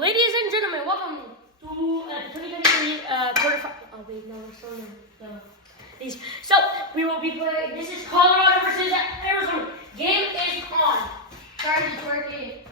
Ladies and gentlemen, welcome to 2023 quarterfinal. Oh wait, no, we're still in these. So we will be playing. This is Colorado versus Arizona. Game is on. Charlie twerking.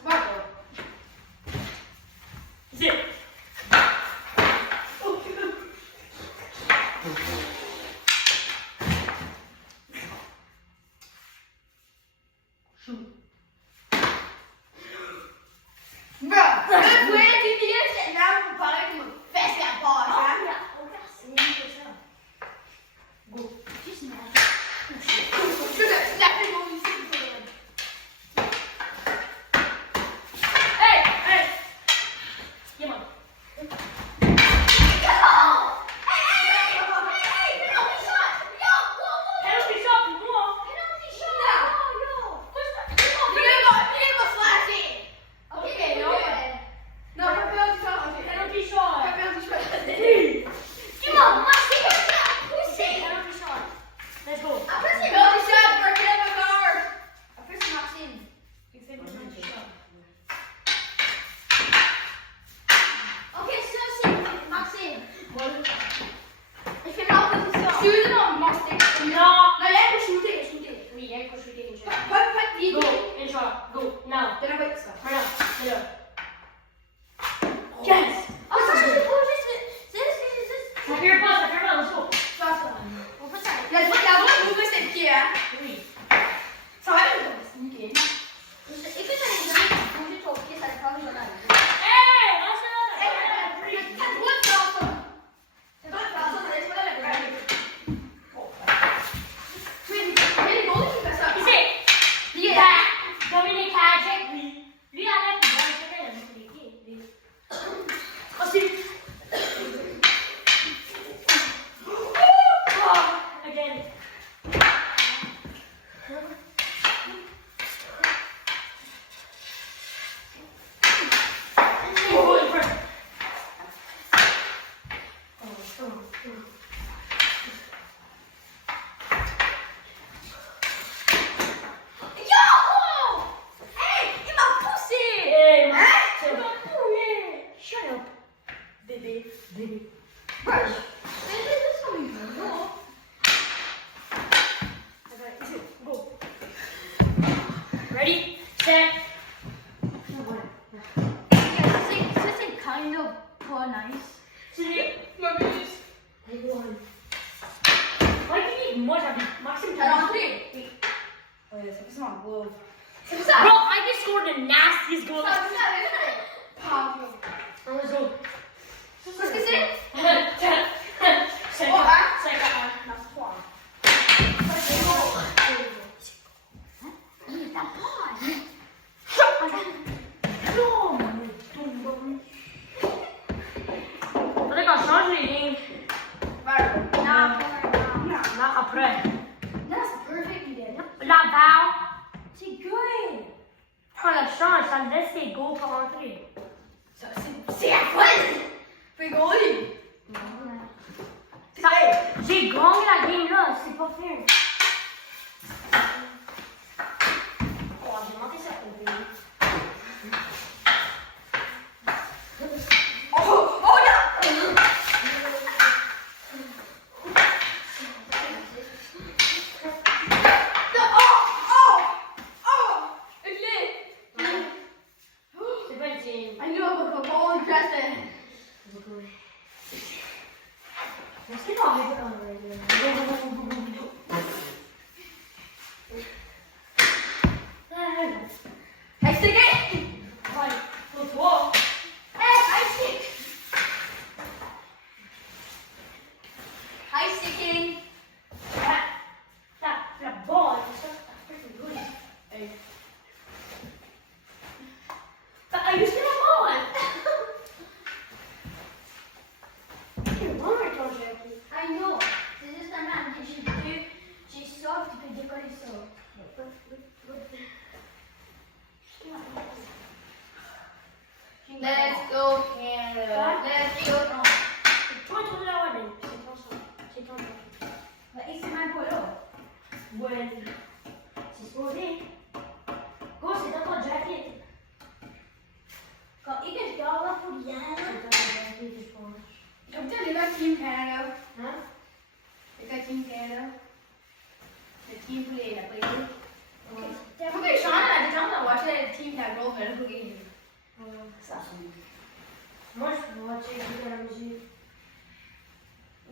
Smart boy. Zip. Shoot. Bro, good way to do this and now we're probably going to fast that ball. Oh yeah, oh yeah, go. Just now. Should have snapped it when we see it. Hey, hey. Come on. Go now. Then I wait stuff. Right now. Yeah. Yes. Here, pause. Let's go. Let's look at what movement is here. 3. So I don't know this game. Hey, that's it. Dominic Hadjic, lui arrête de danser la musique. Again. Baby. Brush. Go. Ready, set. This is kind of nice. Why do you need more of it? Maximum I don't time. think. Oh yes, it's not glove. Bro, I just scored the nastiest goal. Let's go. Qu'est-ce que c'est? Second. Faudrait qu'on change les lignes. Non, après. That's perfect, you did. La valve. C'est good. Quand la change, ça me laisse les goals pour entrer. C'est la folie. Fais goalie. J'ai gagné la game là, c'est pas fair. Oh, j'ai manqué ça pour lui. Oh yeah. C'est pas une team. I knew I was a ball and dress it. Let's get all of it on right there. I stick it. Right, let's walk. Hey, I stick. High sticking. That ball is such a freaking good. Hey. But are you still a ball? I know. This is the man. Còn ít cái gió nó không giá đó. Không Không chắc là chim hè đâu. hả? Cái chim xe đó. Cái chim lê là cái gì? Không cái sáng là quá chơi chim là rô về nó cái gì? Sao? Moi je vois écouter la musique.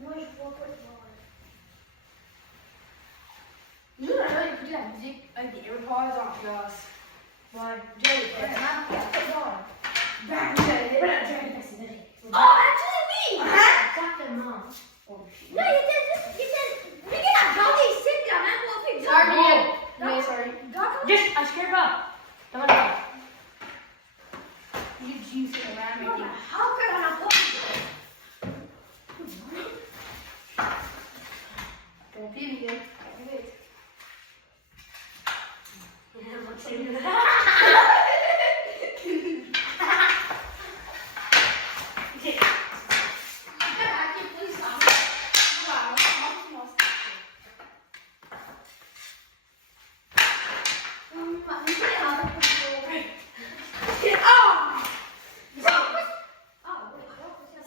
Moi je vois pas de voir. Nous on a écouté la musique avec des AirPods en classe. Ouais. J'ai vraiment pas de voir. Ben, vous allez Oh, actually oui! exactement. Oh, Non, il était. Mais il a gardé ici, puis il a même pas fait. Sorry. No, sorry. Just, I scared pas. Come on. You juice it around me. How can I put it? Don't be again. Wait.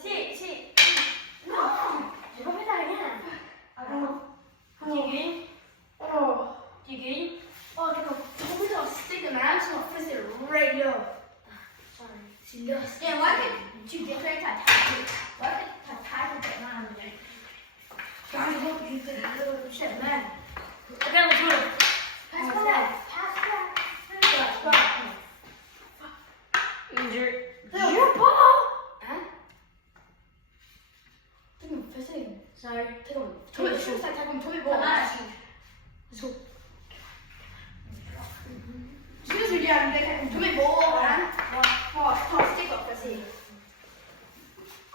Si, si. Non, j'ai pas fait ta rien. Tigui, Oh. tigui. Oh, d'accord. Faut que j'en stick de malade, sinon on fait c'est right là. Sorry. C'est là. Et moi, tu défais ta table. Moi, ta table est tellement bien. Quand je vois que je fais là, je sais mal. Okay, let's do it. Passe pas là. Passe pas. Jure pas. Hein? Tu me fais ça. Sorry. Tu me fais ça comme toi, mais bon. Let's go. Tu sais, Julien, comme tous mes beaux, hein? Oh, je pense que c'est comme ça.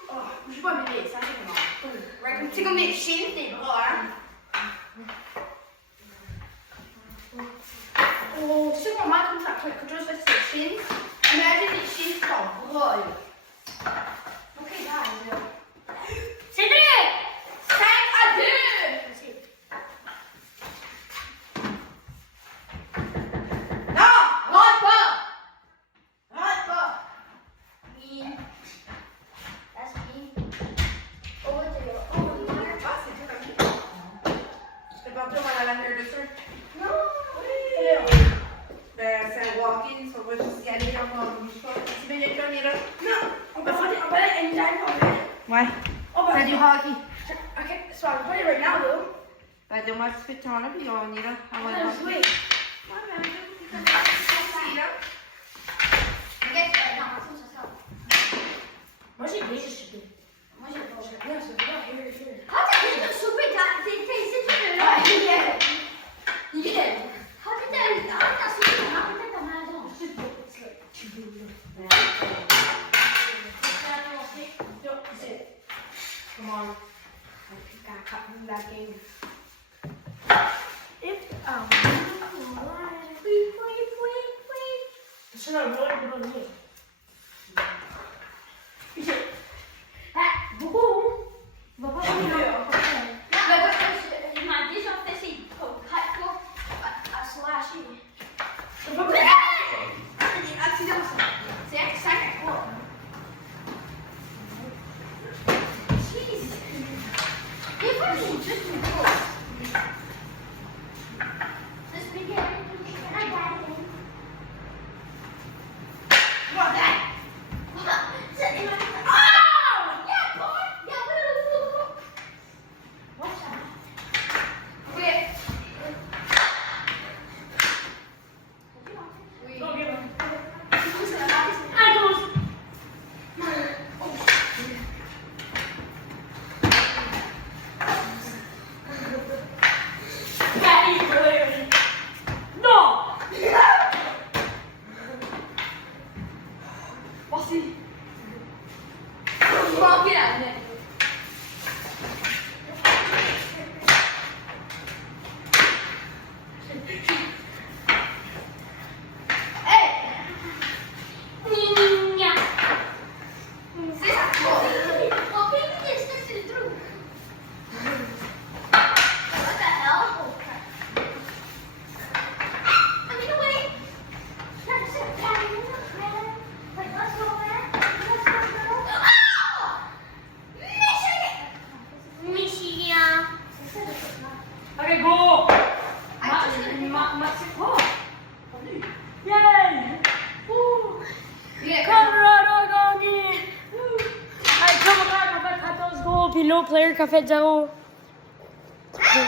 Oh, je sais pas bébé, ça c'est comment. C'est comme des chines, tes bras, hein? Oh, tu sais comment comme ça, quelque chose fait ses chines? Imagine les chines sur ton bras, là. Ok, guys, là. Cédric! 5-2! Non! Rentre pas! Rentre pas! Mean. That's mean. Oh, what the hell? Oh, ah, c'est tout comme ça. Je fais partir à la laveur de sûr. Non! Oui! Ben, c'est un walk-in, ça va juste y aller encore une fois. Si bien quelqu'un est là. Non! On peut aller anytime, on peut. Ouais. Oh, ben, du hockey. Ok, so I'm playing right now, though. Ben, donne-moi un petit peu de temps là, puis on est là. On va jouer. Ouais, ben, c'est là. Ok, non, ça. Moi j'ai déjà chuté. Moi, j'ai pas joué. Non, c'est pas here. Quand t'as déjà soufflé, t'es ici, tu veux là. Il est. Quand t'as soufflé, t'as peut-être ta maison. Tu veux là. Come on. I think I cut him that game. If c'est là, le bon nez. Ah, beaucoup. Va pas venir. Il m'a déjà fait ses quatre fois à slasher. Je peux pas. C'est un accident, ça. C'est un sac à quoi? Jeez. Des fois, c'est juste une course. This weekend, I got it. What that? Oh! Yeah, boy! Yeah, what's that? Okay. Oui. Non, bien. C'est la base. À gauche. Non. Merci. Je manquais la main. Hey! Minha. C'est ça. Oh, baby, it's just in through. What the hell? I mean, wait. That's so bad. Like, let's go away. below player qui a fait 0.